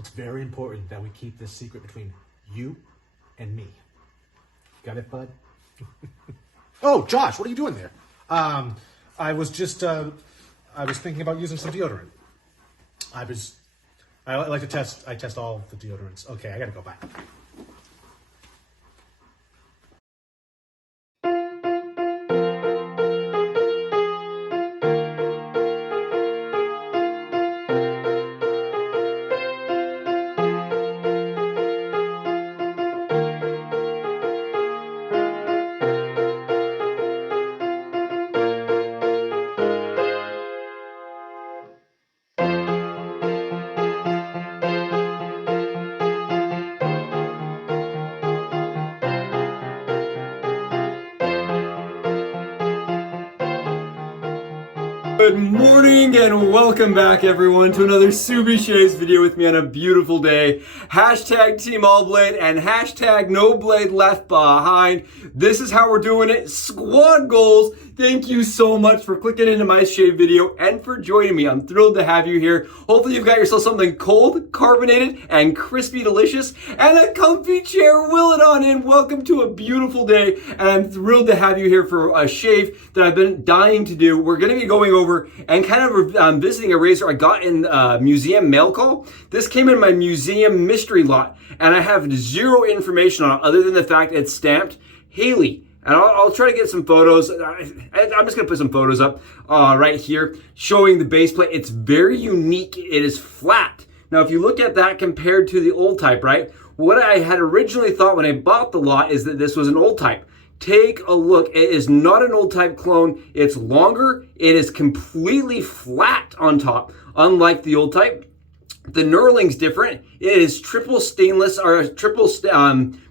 It's very important that we keep this secret between you and me. Got it, bud? Oh, Josh, what are you doing there? I was thinking about using some deodorant. I test all the deodorants. Okay, I gotta go back. Good morning and welcome back everyone to another Subi Shaves video with me on a beautiful day. Hashtag Team All Blade and hashtag No Blade Left Behind. This is how we're doing it. Squad goals. Thank you so much for clicking into my shave video and for joining me. I'm thrilled to have you here. Hopefully you've got yourself something cold, carbonated, and crispy delicious, and a comfy chair. Will it on in. Welcome to a beautiful day, and I'm thrilled to have you here for a shave that I've been dying to do. We're going to be going over and kind of visiting a razor I got in museum mail call. This came in my museum mystery lot, and I have zero information on it other than the fact it's stamped HALLEY. And I'll try to get some photos. I'm just going to put some photos up right here showing the base plate. It's very unique. It is flat. Now, if you look at that compared to the old type, right? What I had originally thought when I bought the lot is that this was an old type. Take a look. It is not an old type clone. It's longer. It is completely flat on top, unlike the old type. The knurling's different. It is triple stainless or triple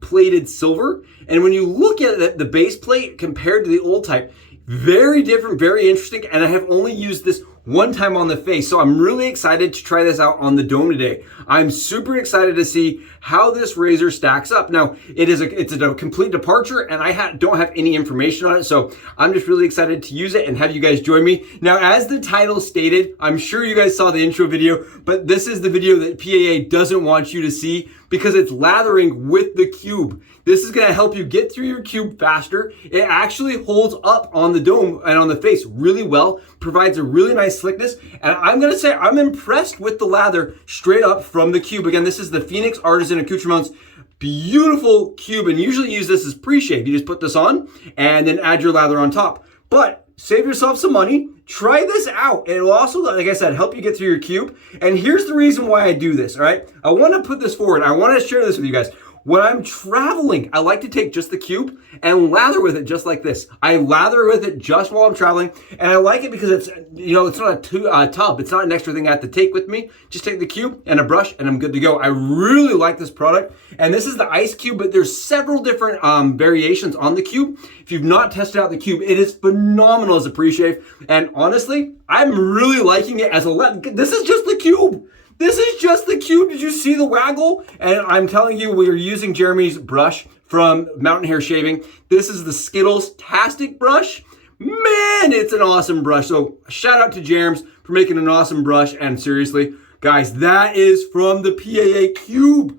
plated silver. And when you look at the base plate compared to the old type, very different, very interesting. And I have only used this one time on the face. So I'm really excited to try this out on the dome today. I'm super excited to see how this razor stacks up. Now, it's a complete departure and I don't have any information on it. So I'm just really excited to use it and have you guys join me. Now, as the title stated, I'm sure you guys saw the intro video, but this is the video that PAA doesn't want you to see because it's lathering with the cube. This is gonna help you get through your cube faster. It actually holds up on the dome and on the face really well, provides a really nice slickness. And I'm gonna say I'm impressed with the lather straight up from the cube. Again, this is the Phoenix Artisan Accoutrements. Beautiful cube, and usually use this as pre-shave. You just put this on and then add your lather on top. But save yourself some money. Try this out. It will also, like I said, help you get through your cube. And here's the reason why I do this, all right? I want to put this forward. I want to share this with you guys. When I'm traveling, I like to take just the cube and lather with it just like this. I lather with it just while I'm traveling, and I like it because it's, it's not a tub. It's not an extra thing I have to take with me. Just take the cube and a brush, and I'm good to go. I really like this product, and this is the Ice Cube, but there's several different variations on the cube. If you've not tested out the cube, it is phenomenal as a pre-shave, and honestly, I'm really liking it as a this is just the cube. This is just the cube. Did you see the waggle? And I'm telling you, we are using Jeremy's brush from Mountain Hare Shaving. This is the Skittles-tastic brush. Man, it's an awesome brush. So shout out to Jerem's for making an awesome brush. And seriously, guys, that is from the PAA Cube.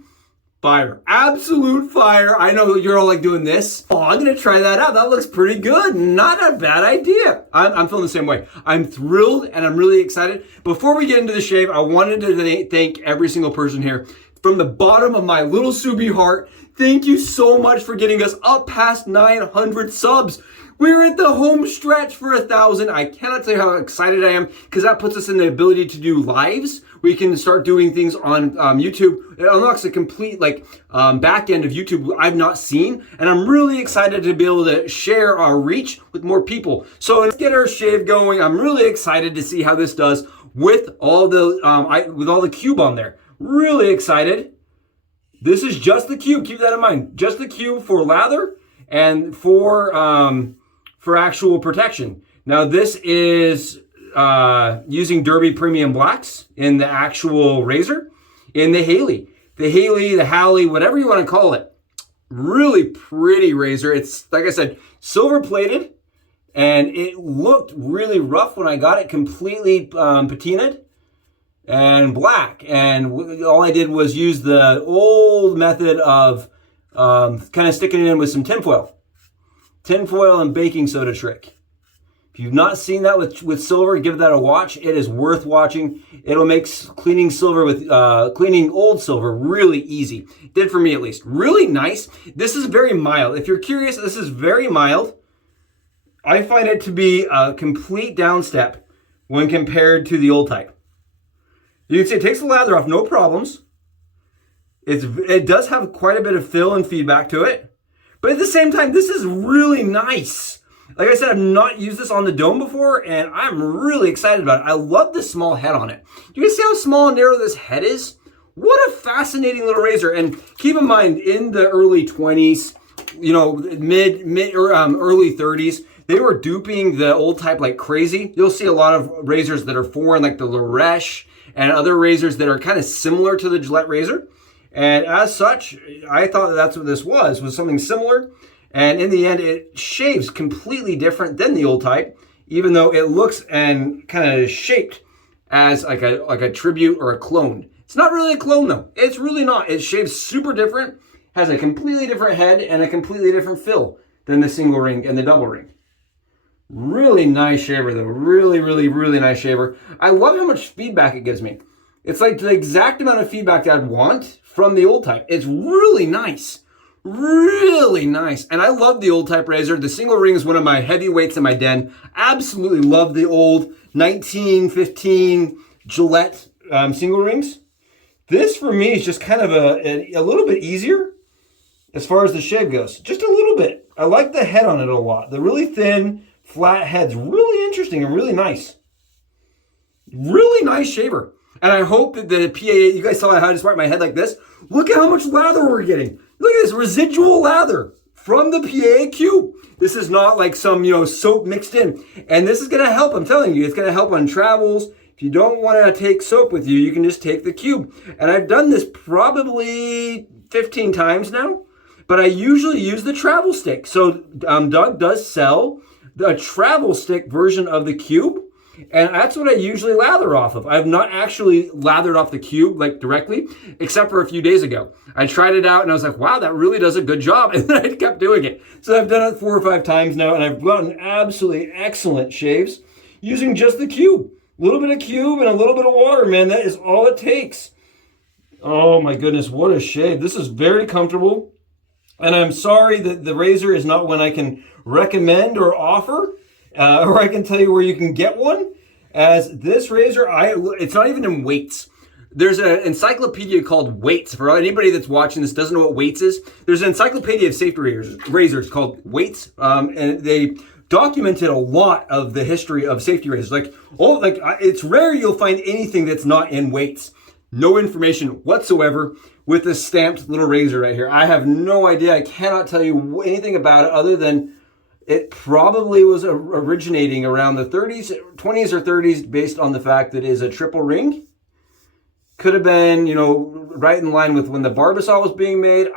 Fire. Absolute fire. I know you're all like doing this. Oh, I'm going to try that out. That looks pretty good. Not a bad idea. I'm feeling the same way. I'm thrilled and I'm really excited. Before we get into the shave, I wanted to thank every single person here. From the bottom of my little Subi heart, thank you so much for getting us up past 900 subs. We're at the home stretch for 1,000. I cannot tell you how excited I am because that puts us in the ability to do lives. We can start doing things on YouTube. It unlocks a complete back end of YouTube I've not seen. And I'm really excited to be able to share our reach with more people. So let's get our shave going. I'm really excited to see how this does with all the cube on there. Really excited. This is just the cube. Keep that in mind. Just the cube for lather and for actual protection. Now this is using Derby Premium Blacks in the actual razor, in the HALLEY. The HALLEY, the HALLEY, whatever you want to call it. Really pretty razor. It's, like I said, silver plated, and it looked really rough when I got it completely patinaed. and black. And all I did was use the old method of kind of sticking it in with some tinfoil. Tinfoil and baking soda trick. If you've not seen that with silver, give that a watch. It is worth watching. It'll make cleaning silver with cleaning old silver really easy. Did for me at least. Really nice. This is very mild. If you're curious, this is very mild. I find it to be a complete downstep when compared to the old type. You can see it takes the lather off, no problems. It does have quite a bit of fill and feedback to it. But at the same time, this is really nice. Like I said, I've not used this on the dome before, and I'm really excited about it. I love the small head on it. Do you guys see how small and narrow this head is? What a fascinating little razor. And keep in mind, in the early 20s, you know, early 30s, they were duping the old type like crazy. You'll see a lot of razors that are foreign, like the Laresh, and other razors that are kind of similar to the Gillette razor. And as such, I thought that's what this was something similar. And in the end, it shaves completely different than the old type, even though it looks and kind of shaped as like a tribute or a clone. It's not really a clone though. It's really not. It shaves super different, has a completely different head and a completely different fill than the single ring and the double ring. Really nice shaver though. Really, really, really nice shaver. I love how much feedback it gives me. It's like the exact amount of feedback that I'd want from the old type. It's really nice. Really nice. And I love the old type razor. The single ring is one of my heavyweights in my den. Absolutely love the old 1915 Gillette single rings. This for me is just kind of a little bit easier as far as the shave goes. Just a little bit. I like the head on it a lot. The really thin, flat head's really interesting and really nice. Really nice shaver. And I hope that the PA8, you guys saw how I just wiped my head like this. Look at how much lather we're getting. Look at this residual lather from the PA8 cube. This is not like some, soap mixed in. And this is going to help. I'm telling you, it's going to help on travels. If you don't want to take soap with you, you can just take the cube. And I've done this probably 15 times now. But I usually use the travel stick. So Doug does sell a travel stick version of the cube. And that's what I usually lather off of. I've not actually lathered off the cube like directly, except for a few days ago. I tried it out and I was like, wow, that really does a good job. And then I kept doing it. So I've done it 4 or 5 times now, and I've gotten absolutely excellent shaves using just the cube. A little bit of cube and a little bit of water, man. That is all it takes. Oh my goodness, what a shave. This is very comfortable. And I'm sorry that the razor is not one I can recommend or offer. Or I can tell you where you can get one. As this razor, it's not even in weights. There's an encyclopedia called Weights. For anybody that's watching this doesn't know what Weights is, there's an encyclopedia of safety razors called Weights, and they documented a lot of the history of safety razors. It's rare you'll find anything that's not in Weights. No information whatsoever with this stamped little razor right here. I have no idea. I cannot tell you anything about it other than it probably was originating around the 20s or 30s based on the fact that it is a triple ring. Could have been, right in line with when the Barbasol was being made.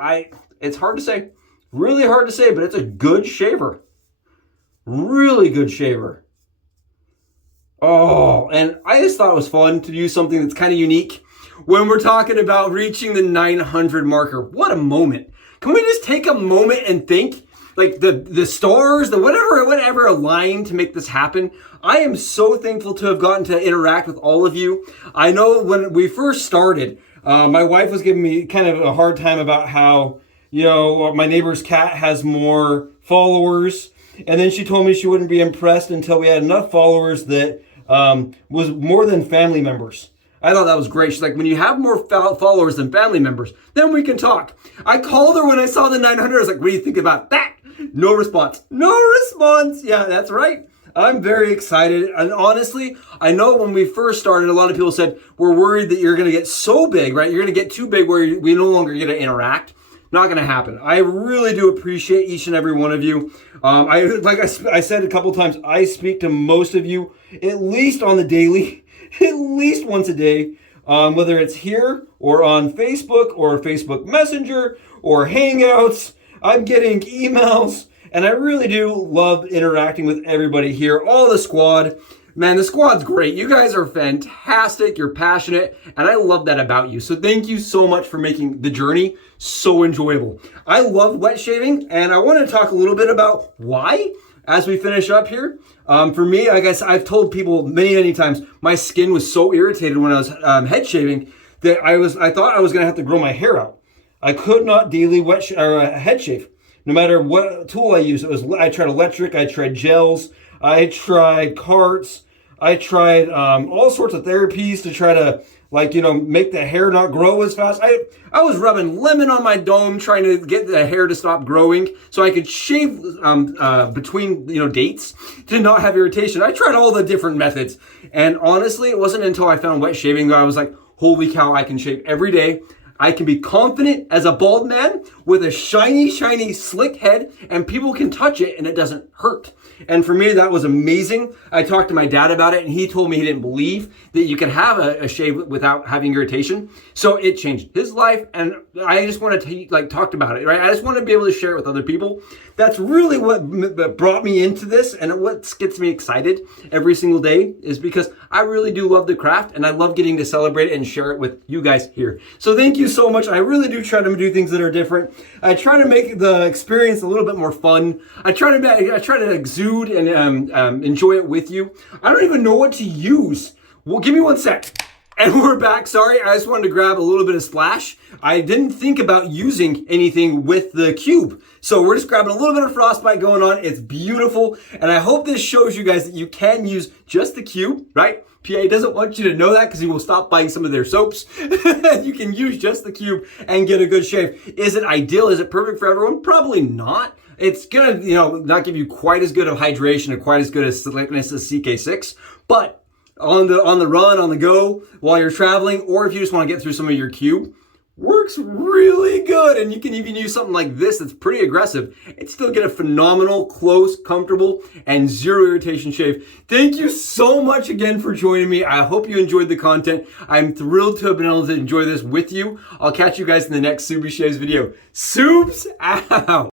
It's hard to say. Really hard to say, but it's a good shaver. Really good shaver. Oh, and I just thought it was fun to use something that's kind of unique when we're talking about reaching the 900 marker. What a moment. Can we just take a moment and think? Like the stars, the whatever aligned to make this happen. I am so thankful to have gotten to interact with all of you. I know when we first started, my wife was giving me kind of a hard time about how, my neighbor's cat has more followers. And then she told me she wouldn't be impressed until we had enough followers that was more than family members. I thought that was great. She's like, when you have more followers than family members, then we can talk. I called her when I saw the 900. I was like, what do you think about that? No response. No response. Yeah, that's right. I'm very excited. And honestly, I know when we first started, a lot of people said, we're worried that you're going to get so big, right? You're going to get too big where we no longer get to interact. Not going to happen. I really do appreciate each and every one of you. I said a couple times, I speak to most of you at least on the daily, at least once a day, whether it's here or on Facebook or Facebook Messenger or Hangouts. I'm getting emails, and I really do love interacting with everybody here, all the squad. Man, the squad's great. You guys are fantastic. You're passionate, and I love that about you. So thank you so much for making the journey so enjoyable. I love wet shaving, and I want to talk a little bit about why as we finish up here. For me, I guess I've told people many times, my skin was so irritated when I was head shaving that I thought I was going to have to grow my hair out. I could not daily head shave, no matter what tool I used. I tried electric, I tried gels, I tried carts, I tried all sorts of therapies to try to, like, you know, make the hair not grow as fast. I was rubbing lemon on my dome trying to get the hair to stop growing so I could shave between, you know, dates to not have irritation. I tried all the different methods. And honestly, it wasn't until I found wet shaving that I was like, holy cow, I can shave every day. I can be confident as a bald man with a shiny, slick head, and people can touch it and it doesn't hurt. And for me, that was amazing. I talked to my dad about it, and he told me he didn't believe that you could have a shave without having irritation. So it changed his life, and I just wanted to talked about it, right? I just want to be able to share it with other people. That's really what brought me into this, and what gets me excited every single day is because I really do love the craft, and I love getting to celebrate it and share it with you guys here. So thank you so much. I really do try to do things that are different. I try to make the experience a little bit more fun. I try to exude and enjoy it with you. I don't even know what to use. Well, give me one sec. And we're back. Sorry, I just wanted to grab a little bit of splash. I didn't think about using anything with the cube. So we're just grabbing a little bit of frostbite going on. It's beautiful. And I hope this shows you guys that you can use just the cube, right? PA doesn't want you to know that because he will stop buying some of their soaps. You can use just the cube and get a good shave. Is it ideal? Is it perfect for everyone? Probably not. It's gonna, you know, not give you quite as good of hydration or quite as good as slickness as CK6, but on the run, on the go, while you're traveling, or if you just want to get through some of your cube, works really good. And you can even use something like this that's pretty aggressive and still get a phenomenal, close, comfortable, and zero irritation shave. Thank you so much again for joining me. I hope you enjoyed the content. I'm thrilled to have been able to enjoy this with you. I'll catch you guys in the next Subi Shaves video. Soups out!